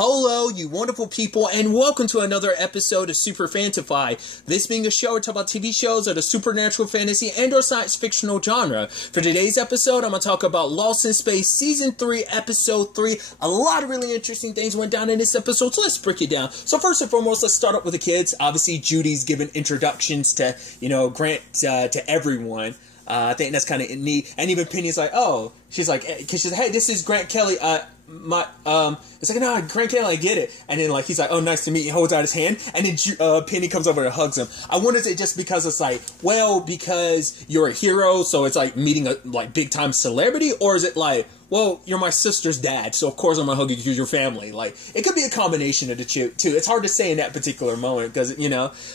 Hello, you wonderful people, and welcome to another episode of Super-Fanta-Fi. This being a show where we talk about TV shows of the supernatural, fantasy, and or science fictional genre. For today's episode, I'm going to talk about Lost in Space Season 3, Episode 3. A lot of really interesting things went down in this episode, so let's break it down. So first and foremost, let's start up with the kids. Obviously, Judy's giving introductions to, Grant, to everyone. I think that's kind of neat. And even Penny's like, oh, she's like, because she's like, hey, this is Grant Kelly, it's like, no, Grant Kelly, I get it. And then, he's like, oh, nice to meet you, holds out his hand, and then Penny comes over and hugs him. I wonder if it's just because it's like, well, because you're a hero, so it's like meeting a, big-time celebrity, or is it like, well, you're my sister's dad, so of course I'm gonna hug you because you're family. It could be a combination of the two, too. It's hard to say in that particular moment, because,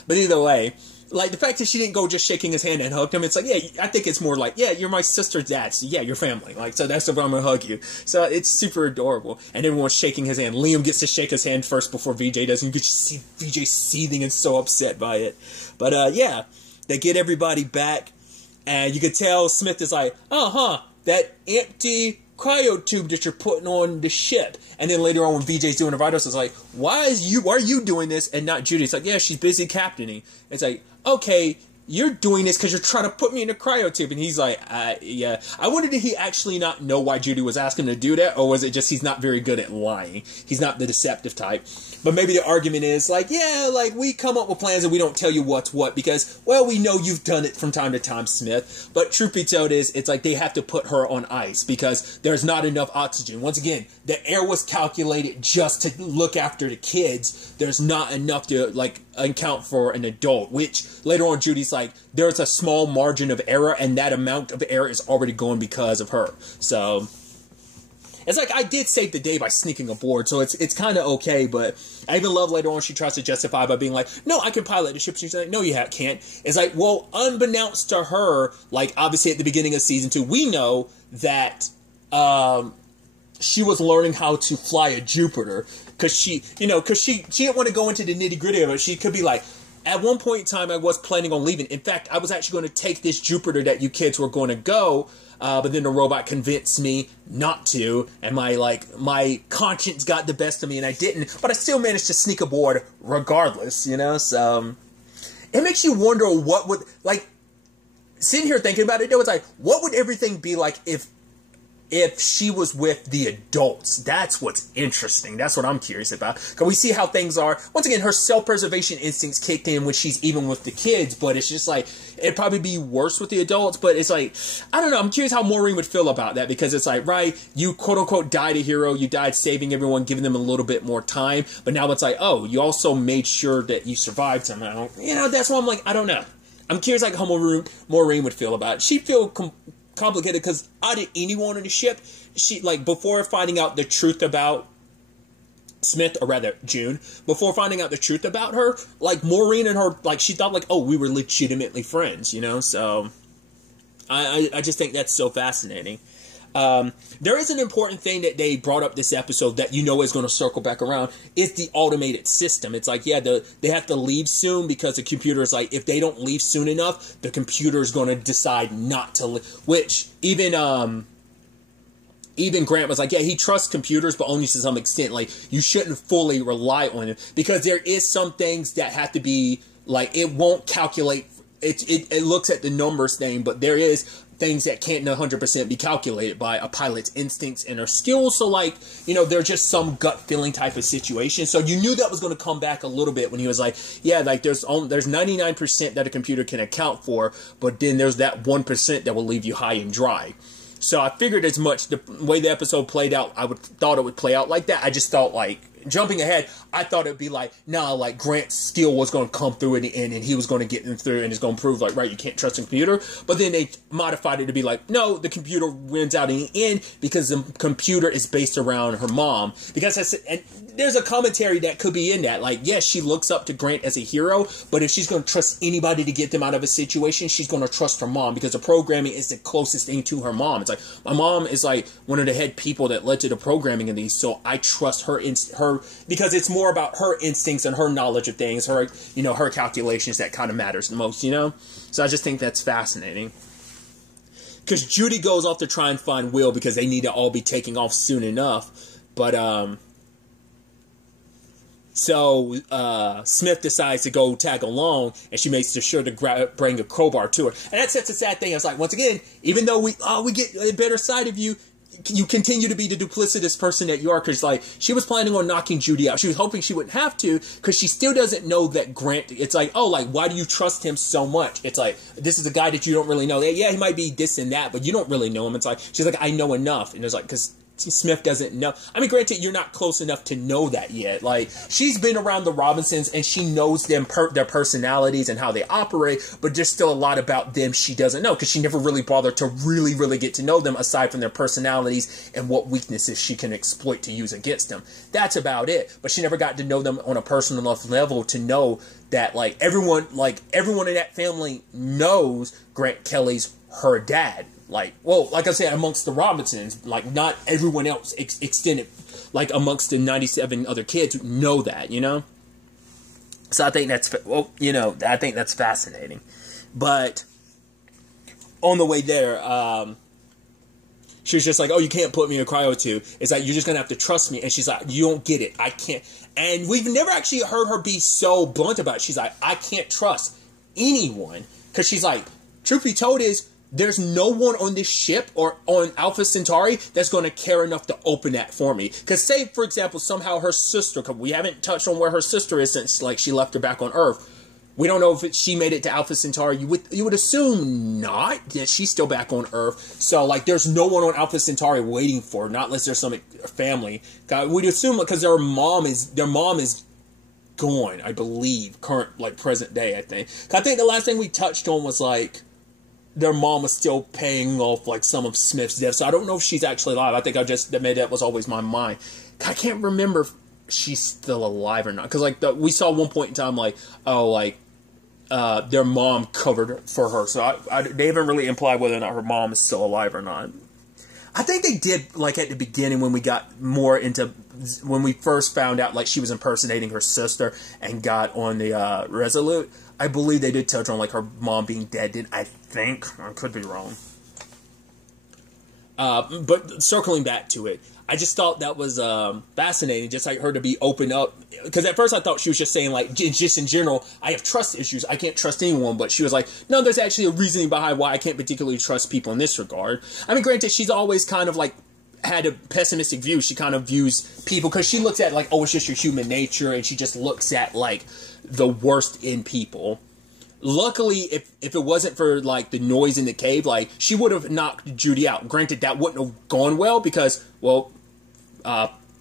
but either way, the fact that she didn't go just shaking his hand and hugged him, it's like, yeah, I think it's more like, yeah, you're my sister's dad, so yeah, you're family. So that's the way I'm gonna hug you. So it's super adorable. And everyone's shaking his hand. Liam gets to shake his hand first before Vijay does, and you can just see Vijay seething and so upset by it. But, yeah, they get everybody back, and you can tell Smith is like, that empty cryo tube that you're putting on the ship. And then later on when VJ's doing the vitals, it's like, why are you doing this and not Judy? It's like, yeah, she's busy captaining. It's like, okay, you're doing this because you're trying to put me in a cryo tube. And he's like, yeah. I wonder, did he actually not know why Judy was asking him to do that? Or was it just he's not very good at lying? He's not the deceptive type. But maybe the argument is we come up with plans and we don't tell you what's what because, well, we know you've done it from time to time, Smith. But truth be told it's like they have to put her on ice because there's not enough oxygen. Once again, the air was calculated just to look after the kids. There's not enough to, account for an adult, which later on Judy's like, there's a small margin of error and that amount of error is already gone because of her. So it's like, I did save the day by sneaking aboard, so it's kind of okay, but I even love later on she tries to justify by being like, no, I can pilot the ship. She's like, no, you can't. It's like, well, unbeknownst to her, obviously at the beginning of Season 2, we know that she was learning how to fly a Jupiter, because she didn't want to go into the nitty-gritty of it. She could be like, at one point in time, I was planning on leaving. In fact, I was actually going to take this Jupiter that you kids were going to go, but then the robot convinced me not to, and my conscience got the best of me, and I didn't, but I still managed to sneak aboard regardless, so it makes you wonder what would, sitting here thinking about it, it was like, what would everything be like if she was with the adults? That's what's interesting. That's what I'm curious about. Because we see how things are. Once again, her self-preservation instincts kicked in when she's even with the kids. But it's just it'd probably be worse with the adults. But it's I don't know. I'm curious how Maureen would feel about that. Because it's right, you quote-unquote died a hero. You died saving everyone, giving them a little bit more time. But now it's oh, you also made sure that you survived somehow. That's why I'm I don't know. I'm curious how Maureen would feel about it. She'd feel complicated because out of anyone on the ship, she before finding out the truth about Smith, or rather June, before finding out the truth about her, Maureen and her, she thought oh, we were legitimately friends, so I just think that's so fascinating. There is an important thing that they brought up this episode that is going to circle back around. It's the automated system. It's they have to leave soon because the computer is if they don't leave soon enough, the computer is going to decide not to leave. Which even Grant was yeah, he trusts computers, but only to some extent. You shouldn't fully rely on it because there is some things that have to be it won't calculate. It looks at the numbers thing, but there is things that can't 100% be calculated by a pilot's instincts and her skills. So, they're just some gut feeling type of situation. So you knew that was going to come back a little bit when he was yeah, there's 99% that a computer can account for, but then there's that 1% that will leave you high and dry. So I figured as much. The way the episode played out, I thought it would play out like that. I just thought jumping ahead, I thought it'd be Grant's skill was going to come through in the end, and he was going to get them through, and it's going to prove right, you can't trust the computer. But then they modified it to be no, the computer wins out in the end because the computer is based around her mom. Because and there's a commentary that could be in that. Yes, she looks up to Grant as a hero, but if she's going to trust anybody to get them out of a situation, she's going to trust her mom because the programming is the closest thing to her mom. It's my mom is one of the head people that led to the programming in these, so I trust her because it's more about her instincts and her knowledge of things, her her calculations that kind of matters the most, So I just think that's fascinating. Because Judy goes off to try and find Will because they need to all be taking off soon enough. But So Smith decides to go tag along, and she makes sure to bring a crowbar to her. And that's such a sad thing. I was like, once again, even though we get a better side of you, you continue to be the duplicitous person that you are. Because like, she was planning on knocking Judy out. She was hoping she wouldn't have to, because she still doesn't know that Grant. It's like, oh, like, why do you trust him so much? It's like, this is a guy that you don't really know. Yeah, he might be this and that, but you don't really know him. It's like, she's like, I know enough. And it's like, because Smith doesn't know. I mean, granted, you're not close enough to know that yet. Like, she's been around the Robinsons, and she knows them, their personalities and how they operate, but there's still a lot about them she doesn't know, because she never really bothered to really get to know them, aside from their personalities and what weaknesses she can exploit to use against them. That's about it. But she never got to know them on a personal enough level to know that, like, everyone in that family knows Grant Kelly's her dad. Like, well, like I said, amongst the Robinsons, like, not everyone else extended, like, amongst the 97 other kids who know that, you know? So I think that's, well, you know, I think that's fascinating. But on the way there, she was just like, oh, you can't put me in a cryo tube. It's like, you're just going to have to trust me. And she's like, you don't get it. I can't. And we've never actually heard her be so blunt about it. She's like, I can't trust anyone. Because she's like, truth be told is, there's no one on this ship or on Alpha Centauri that's going to care enough to open that for me. Because say, for example, somehow her sister, because we haven't touched on where her sister is since, like, she left her back on Earth. We don't know if she made it to Alpha Centauri. You would assume not, that she's still back on Earth. So, like, there's no one on Alpha Centauri waiting for her, not unless there's some family. We'd assume, because their mom is gone, I believe, present day, I think. I think the last thing we touched on was, like, their mom was still paying off, like, some of Smith's debt. So I don't know if she's actually alive. I think that was always my mind. I can't remember if she's still alive or not. Because, like, we saw one point in time, like, oh, like, their mom covered for her. So they haven't really implied whether or not her mom is still alive or not. I think they did, like, at the beginning when we got more into, when we first found out, like, she was impersonating her sister and got on the Resolute. I believe they did touch on, like, her mom being dead, I think. I could be wrong. But circling back to it, I just thought that was fascinating, just like her to be open up. Because at first I thought she was just saying, like, just in general, I have trust issues. I can't trust anyone. But she was like, no, there's actually a reasoning behind why I can't particularly trust people in this regard. I mean, granted, she's always kind of, like, had a pessimistic view. She kind of views people, because she looks at, like, oh, it's just your human nature, and she just looks at, like, the worst in people. Luckily, if it wasn't for, like, the noise in the cave, like, she would have knocked Judy out. Granted, that wouldn't have gone well because, well,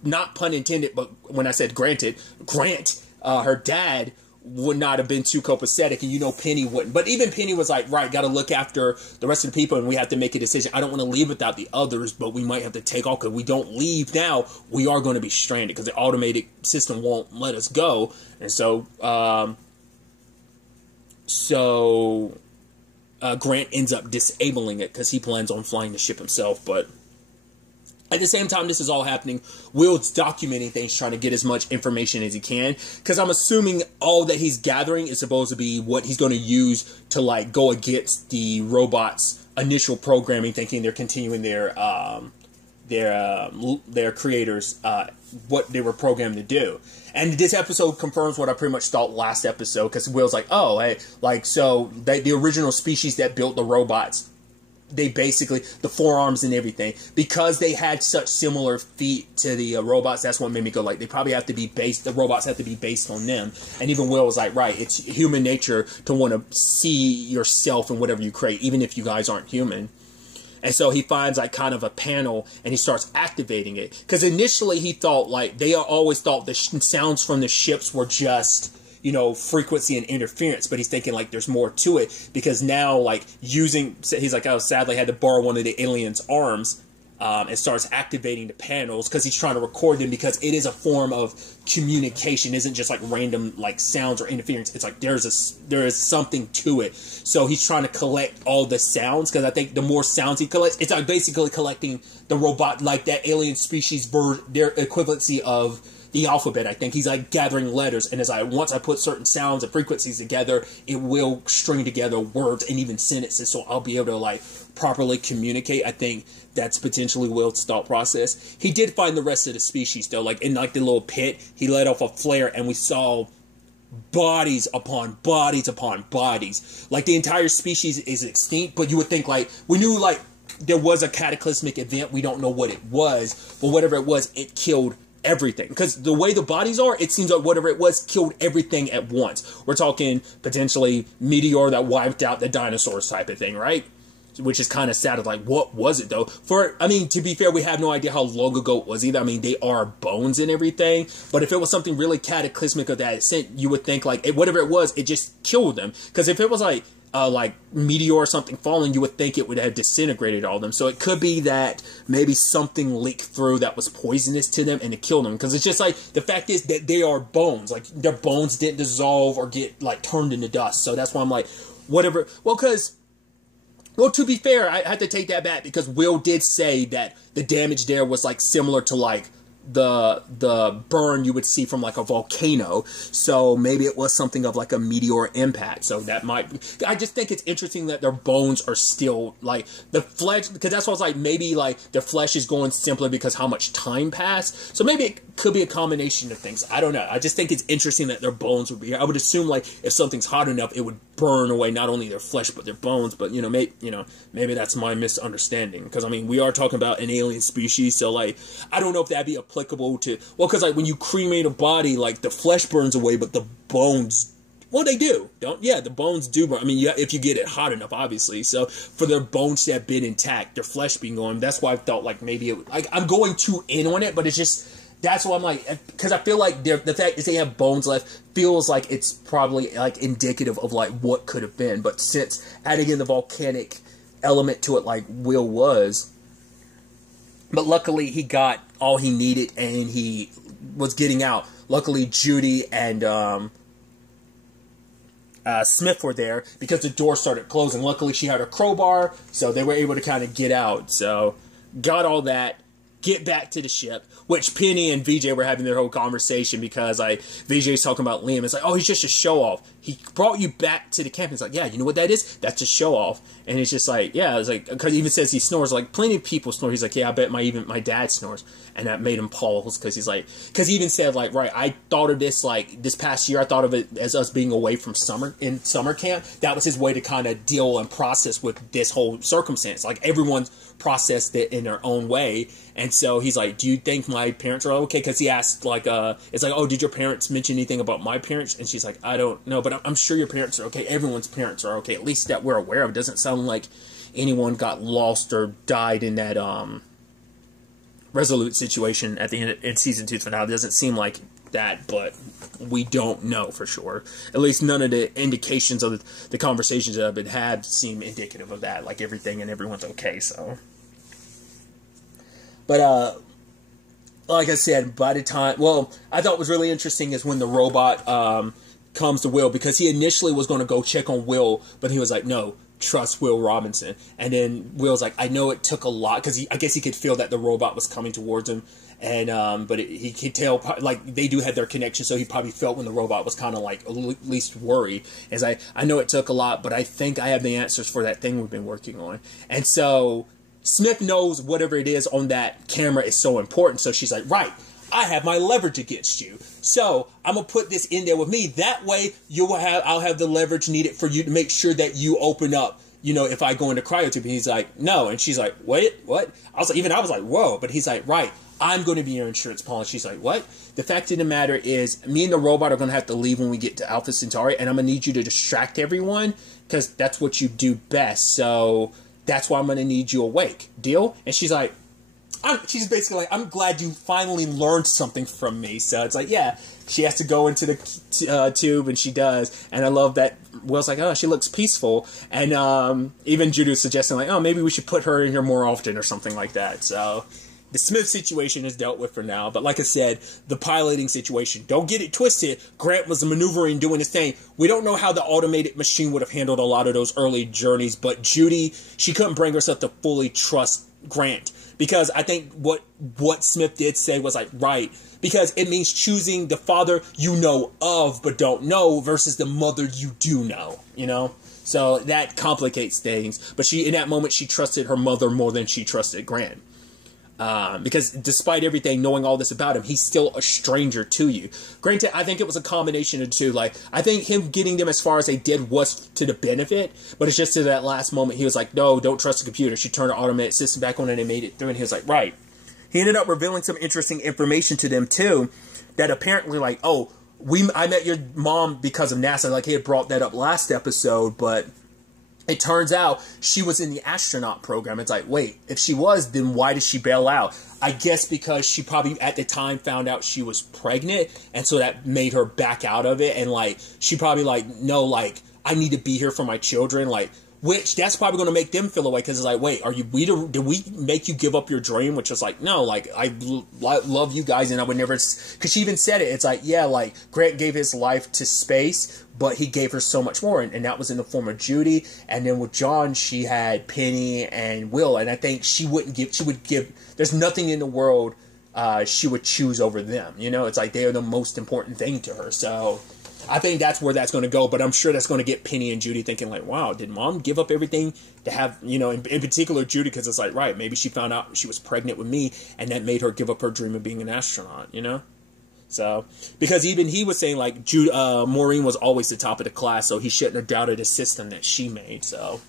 not pun intended, but when I said granted, Grant, her dad, would not have been too copacetic, and you know Penny wouldn't. But even Penny was like, right, got to look after the rest of the people, and we have to make a decision. I don't want to leave without the others, but we might have to take off, because we don't leave now, we are going to be stranded, because the automated system won't let us go. And so, Grant ends up disabling it, because he plans on flying the ship himself. But at the same time this is all happening, Will's documenting things, trying to get as much information as he can, because I'm assuming all that he's gathering is supposed to be what he's going to use to, like, go against the robots' initial programming, thinking they're continuing their creators, what they were programmed to do. And this episode confirms what I pretty much thought last episode, because Will's like, oh, hey, like, so the original species that built the robots, they basically, the forearms and everything, because they had such similar feet to the robots, that's what made me go, like, they probably have to be based, the robots have to be based on them. And even Will was like, right, it's human nature to want to see yourself in whatever you create, even if you guys aren't human. And so he finds, like, kind of a panel, and he starts activating it. Because initially he thought, like, they always thought the sounds from the ships were just, you know, frequency and interference. But he's thinking, like, there's more to it. Because now, like, he's like, oh, sadly I had to borrow one of the aliens' arms. And starts activating the panels, because he's trying to record them, because it is a form of communication. It isn't just, like, random, like, sounds or interference. It's like there is something to it. So he's trying to collect all the sounds, because I think the more sounds he collects, it's like basically collecting the robot, like that alien species, their equivalency of the alphabet, I think. He's like gathering letters, and once I put certain sounds and frequencies together, it will string together words and even sentences, so I'll be able to like properly communicate. I think that's potentially Will's thought process. He did find the rest of the species though, like in like the little pit, he let off a flare and we saw bodies upon bodies upon bodies. Like the entire species is extinct, but you would think like, we knew like there was a cataclysmic event, we don't know what it was, but whatever it was, it killed everything. Because the way the bodies are, it seems like whatever it was killed everything at once. We're talking potentially meteor that wiped out the dinosaurs type of thing, right? Which is kind of sad. Like, what was it though? I mean, to be fair, we have no idea how long ago it was either. I mean, they are bones and everything, but if it was something really cataclysmic of that extent, you would think like whatever it was, it just killed them. Because if it was like meteor or something falling, you would think it would have disintegrated all of them. So it could be that maybe something leaked through that was poisonous to them and it killed them. Because it's just like, the fact is that they are bones. Like, their bones didn't dissolve or get like turned into dust. So that's why I'm like, whatever. Well, to be fair, I had to take that back because Will did say that the damage there was like similar to like the burn you would see from like a volcano. So maybe it was something of like a meteor impact. So that might be, I just think it's interesting that their bones are still like the flesh, because that's why I was like, maybe like their flesh is going simply because how much time passed. So maybe it could be a combination of things. I don't know. I just think it's interesting that their bones would be here. I would assume like if something's hot enough, it would burn away not only their flesh but their bones. But maybe that's my misunderstanding, because I mean, we are talking about an alien species, so like I don't know if that'd be applicable to, well, because like when you cremate a body, like the flesh burns away but the bones, well, they do, the bones do burn. I mean, yeah, if you get it hot enough, obviously. So for their bones to have been intact, their flesh being gone, that's why I felt like maybe it, like I'm going too in on it, but it's just, that's why I'm like, because I feel like the fact that they have bones left feels like it's probably like indicative of like what could have been. But since adding in the volcanic element to it, like Will was, but luckily he got all he needed and he was getting out. Luckily Judy and Smith were there because the door started closing. Luckily she had a crowbar, so they were able to kind of get out. So got all that. Get back to the ship, which Penny and Vijay were having their whole conversation because Vijay's talking about Liam. It's like, oh, he's just a show-off. He brought you back to the camp. It's like, yeah, you know what that is? That's a show-off. And it's just like, yeah, it's like, because he even says he snores. Like, plenty of people snore. He's like, yeah, I bet my dad snores. And that made him pause because he's like, because he even said, like, right, I thought of this, like, this past year, I thought of it as us being away from summer camp. That was his way to kind of deal and process with this whole circumstance. Like, everyone processed it in their own way. And so he's like, do you think my parents are okay? Because he asked, like, it's like, oh, did your parents mention anything about my parents? And she's like, I don't know, but I'm sure your parents are okay. Everyone's parents are okay, at least that we're aware of. It doesn't sound like anyone got lost or died in that Resolute situation at the end in season 2 finale. It doesn't seem like that, but we don't know for sure. At least none of the indications of the conversations that have been had seem indicative of that. Like, everything and everyone's okay, so. But, like I said, by the time, well, I thought was really interesting is when the robot comes to Will, because he initially was going to go check on Will, but he was like, no, trust Will Robinson. And then Will's like, I know it took a lot, because I guess he could feel that the robot was coming towards him, and but he could tell, like, they do have their connection, so he probably felt when the robot was kind of like at least worried. As I know it took a lot, but I think I have the answers for that thing we've been working on. And so Smith knows whatever it is on that camera is so important, so she's like, right, I have my leverage against you, so I'm gonna put this in there with me. That way, I'll have the leverage needed for you to make sure that you open up. You know, if I go into cryotube, and he's like, no, and she's like, wait, what? I was like, whoa, but he's like, right, I'm going to be your insurance policy. She's like, what? The fact of the matter is, me and the robot are going to have to leave when we get to Alpha Centauri, and I'm going to need you to distract everyone, because that's what you do best. So that's why I'm going to need you awake. Deal? And she's like, she's basically like, I'm glad you finally learned something from me. So it's like, yeah, she has to go into the tube, and she does. And I love that Will's like, oh, she looks peaceful. And even Judy was suggesting, like, oh, maybe we should put her in here more often or something like that. So the Smith situation is dealt with for now. But like I said, the piloting situation, don't get it twisted. Grant was maneuvering, doing his thing. We don't know how the automated machine would have handled a lot of those early journeys. But Judy, she couldn't bring herself to fully trust Grant, because I think what Smith did say was like, right, because it means choosing the father you know of but don't know versus the mother you do know, you know? So that complicates things. But in that moment, she trusted her mother more than she trusted Grant. Because despite everything, knowing all this about him, he's still a stranger to you. Granted, I think it was a combination of two. Like, I think him getting them as far as they did was to the benefit, but it's just to that last moment, he was like, no, don't trust the computer. She turned the automated system back on and they made it through, and he was like, right. He ended up revealing some interesting information to them, too, that apparently, like, oh, I met your mom because of NASA. Like, he had brought that up last episode, but it turns out she was in the astronaut program. It's like, wait, if she was, then why did she bail out? I guess because she probably at the time found out she was pregnant, and so that made her back out of it. And like, she probably like, no, like, I need to be here for my children. Like, which that's probably going to make them feel away because it's like, wait, did we make you give up your dream? Which is like, no, like, I love you guys and I would never, because she even said it. It's like, yeah, like, Grant gave his life to space, but he gave her so much more. And that was in the form of Judy. And then with John, she had Penny and Will. And I think she would give, there's nothing in the world she would choose over them. You know, it's like they are the most important thing to her. So I think that's where that's going to go, but I'm sure that's going to get Penny and Judy thinking like, wow, did mom give up everything to have, you know, in particular Judy, because it's like, right, maybe she found out she was pregnant with me and that made her give up her dream of being an astronaut, you know? So, because even he was saying like Maureen was always the top of the class, so he shouldn't have doubted the system that she made, so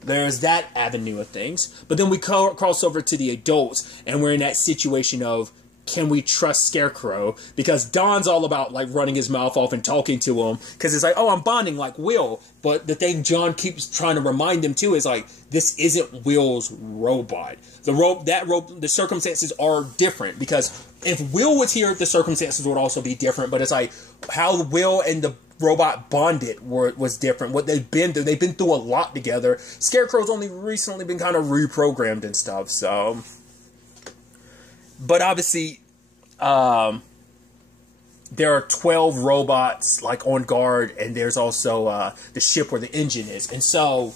there's that avenue of things. But then we cross over to the adults, and we're in that situation of, can we trust Scarecrow? Because Don's all about, like, running his mouth off and talking to him. Because it's like, oh, I'm bonding like Will. But the thing John keeps trying to remind them, too, is, like, this isn't Will's robot. The circumstances are different. Because if Will was here, the circumstances would also be different. But it's like, how Will and the robot bonded was different. What they've been through a lot together. Scarecrow's only recently been kind of reprogrammed and stuff, so. But obviously, there are 12 robots, like, on guard, and there's also the ship where the engine is. And so,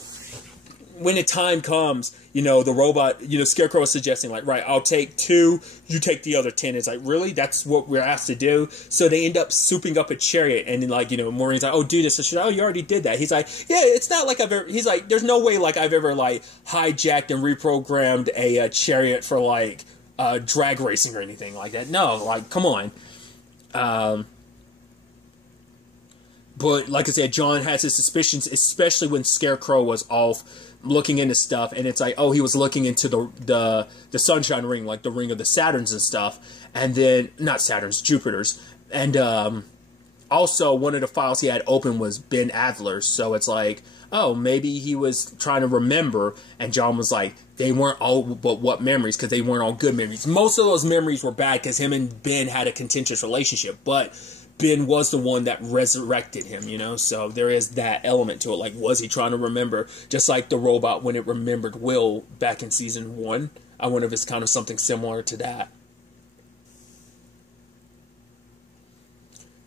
when the time comes, you know, the robot, you know, Scarecrow is suggesting, like, right, I'll take 2, you take the other 10. It's like, really? That's what we're asked to do? So they end up souping up a chariot, and then, like, you know, Maureen's like, oh, do this. And she's like, oh, you already did that. He's like, yeah, it's not like he's like, there's no way, like, I've ever, like, hijacked and reprogrammed a chariot for, like, drag racing or anything like that. No, like, come on. But, like I said, John has his suspicions, especially when Scarecrow was off looking into stuff, and it's like, oh, he was looking into the Sunshine Ring, like the ring of the Saturns and stuff, and then, not Saturns, Jupiters, and, also, one of the files he had open was Ben Adler's, so it's like, oh, maybe he was trying to remember, and John was like, they weren't all, but what memories, because they weren't all good memories. Most of those memories were bad, because him and Ben had a contentious relationship, but Ben was the one that resurrected him, you know, so there is that element to it, like, was he trying to remember, just like the robot when it remembered Will back in Season 1, I wonder if it's kind of something similar to that.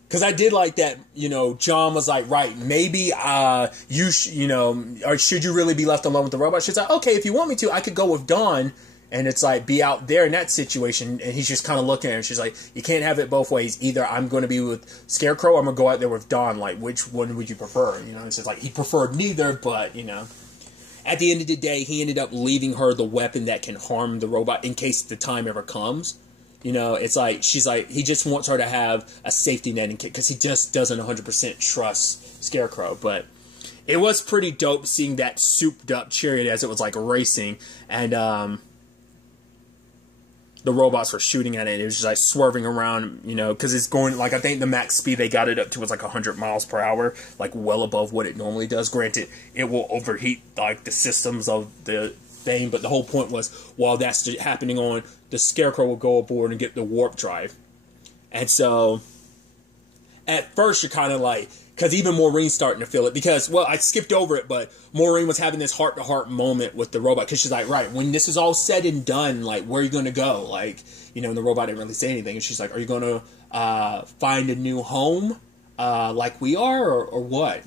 Because I did like that, you know, John was like, right, maybe you know, or should you really be left alone with the robot? She's like, okay, if you want me to, I could go with Dawn, and it's like, be out there in that situation, and he's just kind of looking at her, she's like, you can't have it both ways. Either I'm going to be with Scarecrow, or I'm going to go out there with Dawn, like, which one would you prefer? You know, it's just like, he preferred neither, but, you know. At the end of the day, he ended up leaving her the weapon that can harm the robot in case the time ever comes. You know, it's like, she's like, he just wants her to have a safety net in case, because he just doesn't 100% trust Scarecrow. But it was pretty dope seeing that souped up chariot as it was like racing, and the robots were shooting at it. It was just like swerving around, you know, because it's going, like, I think the max speed they got it up to was like 100 miles per hour, like well above what it normally does. Granted, it will overheat, like, the systems of the thing, but the whole point was, while that's happening on, the Scarecrow will go aboard and get the warp drive. And so, at first, you're kind of like, because even Maureen's starting to feel it, because, well, I skipped over it, but Maureen was having this heart-to-heart moment with the robot, because she's like, right, when this is all said and done, like, where are you going to go? Like, you know, and the robot didn't really say anything, and she's like, are you going to find a new home, like we are, or what?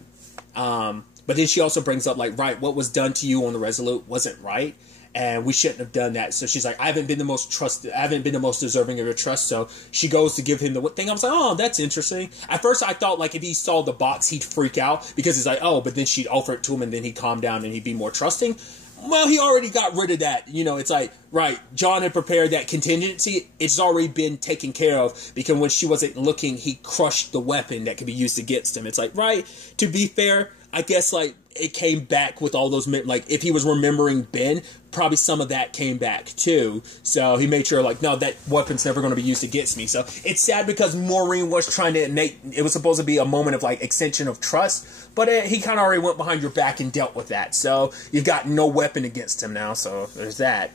But then she also brings up, like, right, what was done to you on the Resolute wasn't right. and we shouldn't have done that. So she's like, I haven't been the most deserving of your trust. So she goes to give him the thing. I was like, oh, that's interesting. At first I thought like if he saw the box, he'd freak out because it's like, oh, but then she'd offer it to him and then he'd calm down and he'd be more trusting. Well, he already got rid of that. You know, it's like, right, John had prepared that contingency. It's already been taken care of because when she wasn't looking, he crushed the weapon that could be used against him. It's like, right, to be fair, I guess, like, it came back with all those, like, if he was remembering Ben, probably some of that came back, too. So he made sure, like, no, that weapon's never going to be used against me. So it's sad because Maureen was trying to make, it was supposed to be a moment of, like, extension of trust, but he kind of already went behind your back and dealt with that. So you've got no weapon against him now, so there's that.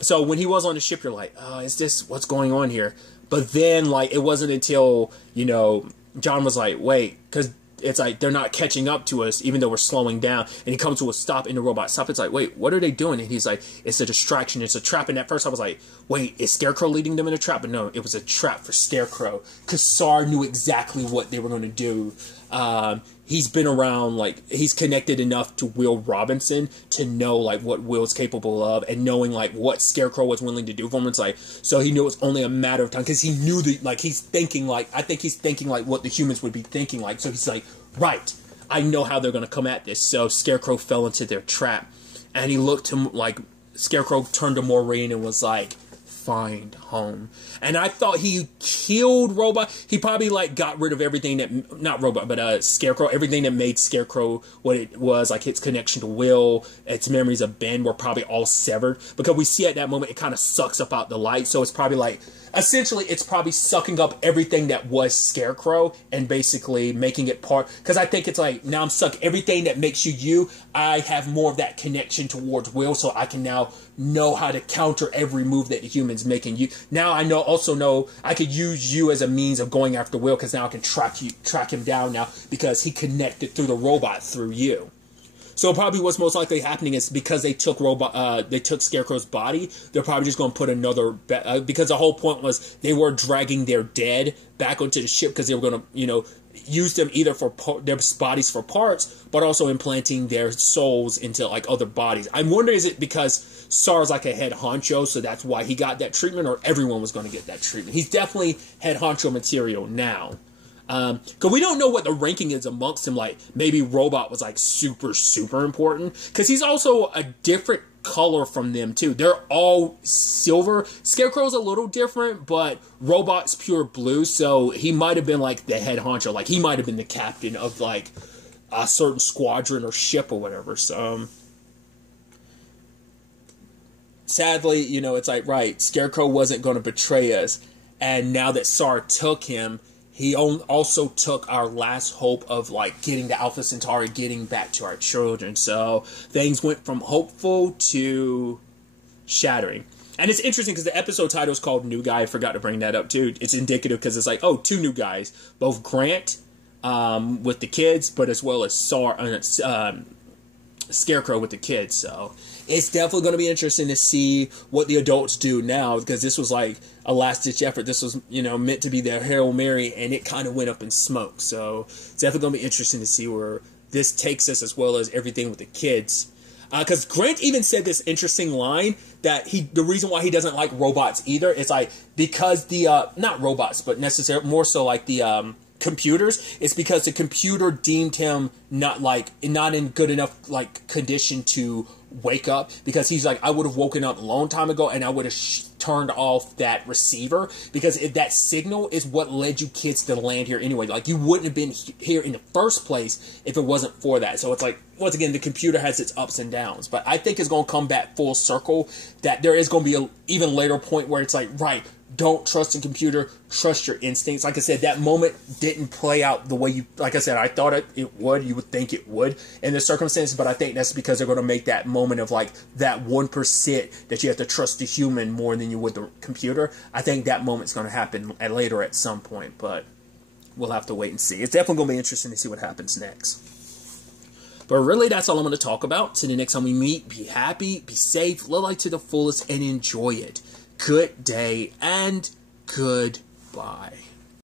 So when he was on the ship, you're like, oh, is this, what's going on here? But then, like, it wasn't until, you know, John was like, wait, because it's like they're not catching up to us even though we're slowing down, and he comes to a stop in the robot stop. It's like, wait, what are they doing? And he's like, it's a distraction, it's a trap. And at first I was like, wait, is Scarecrow leading them in a trap? But no, it was a trap for Scarecrow because Sar knew exactly what they were going to do. He's been around, like, he's connected enough to Will Robinson to know, like, what Will's capable of, and knowing, like, what Scarecrow was willing to do for him. It's like, so he knew it was only a matter of time, because he knew that, like, he's thinking, like, I think he's thinking, like, what the humans would be thinking, like, so he's like, right, I know how they're going to come at this. So Scarecrow fell into their trap, and he looked to, like, Scarecrow turned to Maureen and was like, find home. And I thought he killed Robot. He probably, like, got rid of everything that, not Robot, but Scarecrow, everything that made Scarecrow what it was, like its connection to Will, its memories of Ben were probably all severed, because we see at that moment it kind of sucks up out the light. So it's probably like, essentially it's probably sucking up everything that was Scarecrow and basically making it part, because I think it's like, now I'm stuck, everything that makes you you, I have more of that connection towards Will, so I can now know how to counter every move that the human's making. You now I also know I could use you as a means of going after Will, because now I can track him down now, because he connected through the robot through you. So probably what's most likely happening is because they took Scarecrow's body, they're probably just going to put another, because the whole point was they were dragging their dead back onto the ship, because they were going to, you know, use them either for their bodies for parts, but also implanting their souls into, like, other bodies. I'm wondering, is it because Sar's like a head honcho, so that's why he got that treatment, or everyone was going to get that treatment? He's definitely head honcho material now. Because we don't know what the ranking is amongst them. Like, maybe Robot was, like, super, super important. Because he's also a different color from them, too. They're all silver. Scarecrow's a little different, but Robot's pure blue, so he might have been, like, the head honcho. Like, he might have been the captain of, like, a certain squadron or ship or whatever. So, sadly, you know, it's like, right, Scarecrow wasn't going to betray us. And now that Sar took him, he also took our last hope of, like, getting the Alpha Centauri, getting back to our children. So things went from hopeful to shattering. And it's interesting because the episode title is called New Guy. I forgot to bring that up, too. It's indicative because it's like, oh, two new guys. Both Grant with the kids, but as well as Scarecrow with the kids. So it's definitely going to be interesting to see what the adults do now, because this was like a last-ditch effort. This was, you know, meant to be their Hail Mary, and it kind of went up in smoke. So it's definitely going to be interesting to see where this takes us, as well as everything with the kids. Because Grant even said this interesting line that the reason why he doesn't like robots either is like, because the, not robots, but necessarily more so like the, computers, it's because the computer deemed him not in good enough, like, condition to wake up, because he's like, I would have woken up a long time ago and I would have turned off that receiver, because that signal is what led you kids to land here anyway. Like, you wouldn't have been here in the first place if it wasn't for that. So it's like, once again, the computer has its ups and downs, but I think it's going to come back full circle, that there is going to be an even later point where it's like, right, don't trust the computer, trust your instincts. Like I said, that moment didn't play out the way you, like I said, I thought it would, you would think it would in the circumstances, but I think that's because they're going to make that moment of, like, that 1% that you have to trust the human more than you would the computer. I think that moment's going to happen later at some point, but we'll have to wait and see. It's definitely going to be interesting to see what happens next. But really, that's all I'm going to talk about. Till the next time we meet, be happy, be safe, live life to the fullest, and enjoy it. Good day and goodbye.